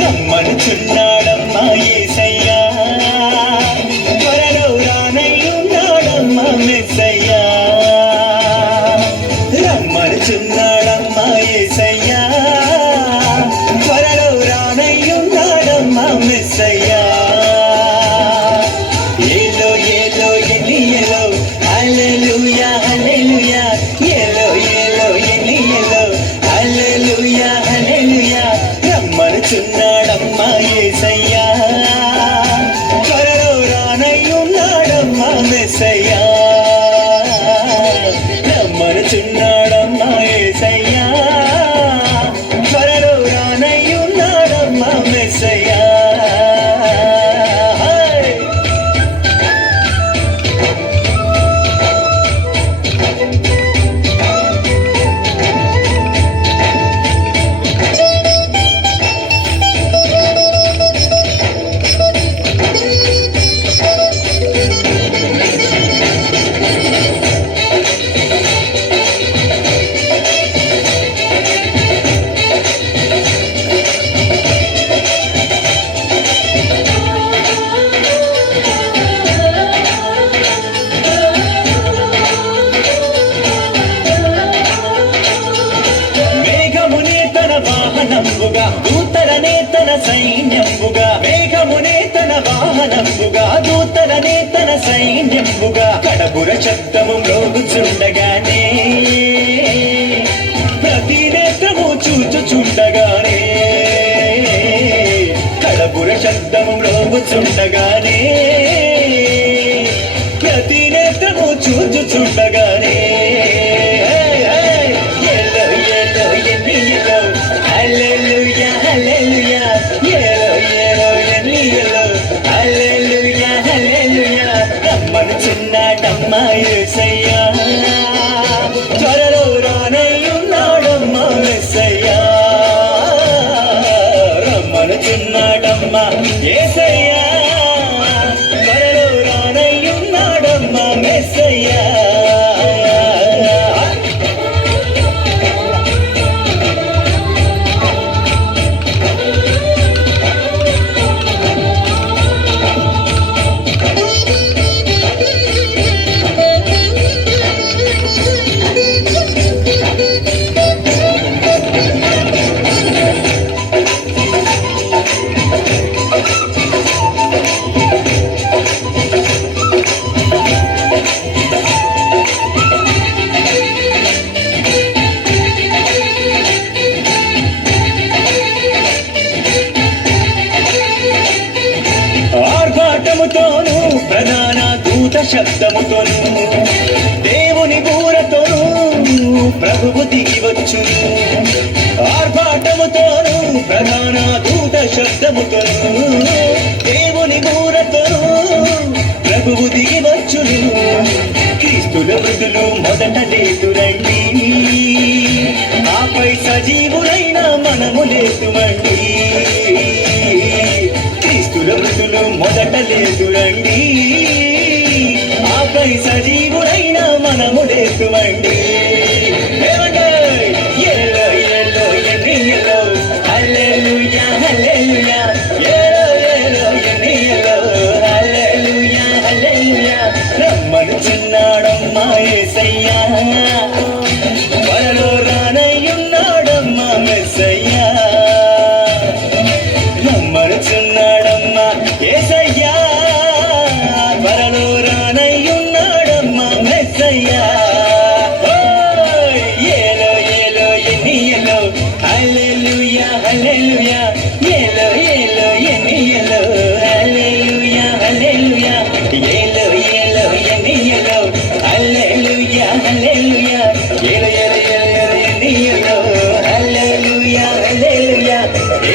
రమ్మనుచున్నాడమ్మా యేసయ్యా, త్వరలో రానయ్యున్నాడమ్మా మెస్సయ్యా. రమ్మనుచున్నాడమ్మా యేసయ్యా, త్వరలో రానయ్యున్నాడమ్మా మెస్సయ్యా. ఏలో ఏలో ఎలియలో హల్లెలూయా హల్లెలూయా, ఏలో ఏలో ఎలియలో హల్లెలూయా హల్లెలూయా. రమ్మనుచున్నాడమ్మా యేసయ్యా, త్వరలో రానయ్యున్నాడమ్మా మెస్సయ్యా. రమ్మనుచున్నాడమ్మా యేసయ్యా, త్వరలో రానయ్యున్నాడమ్మా మెస్సయ్యా. వాహనంబుగా దూతలనే తన సైన్యంబుగా, మేఘమునే తన వాహనంబుగా దూతలనే తన సైన్యంబుగా, కడబుర శబ్దము మ్రోగుచుండగానే ప్రతి నేత్రము చూచుచుండగానే, కడబుర శబ్దము మ్రోగుచుండగానే ప్రతి నేత్రము చూచుచుండగానే. Hallelujah, hallelujah, yellow, yellow, yellow, hallelujah, hallelujah. రమ్మనుచున్నాడమ్మా యేసయ్యా, త్వరలో రానయ్యున్నాడమ్మా మెస్సయ్యా. రమ్మనుచున్నాడమ్మా యేసయ్యా, త్వరలో రానయ్యున్నాడమ్మా మెస్సయ్యా. ఆర్భాటముతోను ప్రధాన దూత శబ్దముతోను దేవుని బూరతోను ప్రభువు దిగి వచ్చును. ఆర్భాటముతోను ప్రధాన దూత శబ్దముతోను దేవుని బూరతోను ప్రభువు దిగి వచ్చును. క్రీస్తుల మృతులు మొదట లేతురండి, ఆపై సజీవులైన మనము లేతుమండి. క్రీస్తుల మృతులు మొదట లేతురండి, ఆపై సజీవులైన మనము లేతుమండి. ఎల్లో ఎల్లో ఎన్నియలో హల్లెలూయా హల్లెలూయా, ఎల్లో ఎల్లో ఎన్నియలో హల్లెలూయా హల్లెలూయా. రమ్మనుచున్నాడమ్మా యేసయ్యా, త్వరలో రానయ్యున్నాడమ్మా మెస్సయ్యా. రమ్మనుచున్నాడమ్మా యేసయ్యా, త్వరలో రానయ్యున్నాడమ్మా మెస్సయ్యా. ఏలో ఏలో ఎన్నియలో హల్లెలూయా హల్లెలూయా, ఏలో ఏలో ఎన్నియలో హల్లెలూయా హల్లెలూయా, ఏలో ఏలో ఎన్నియలో హల్లెలూయా హల్లెలూయా, ఏలో ఏలో ఎన్నియలో హల్లెలూయా హల్లెలూయా,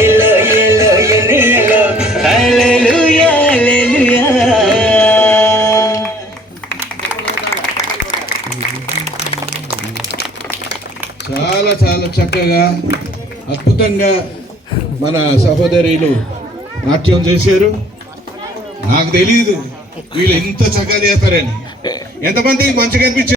ఏలో ఏలో ఎన్నియలో హల్లెలూయా హల్లెలూయా. చాలా చాలా చక్కగా అద్భుతంగా మన సహోదరులు నాట్యం చేశారు. నాకు తెలియదు వీళ్ళు ఇంత చక్కగా చేస్తారని. ఎంతమంది మంచిగా అనిపించారు?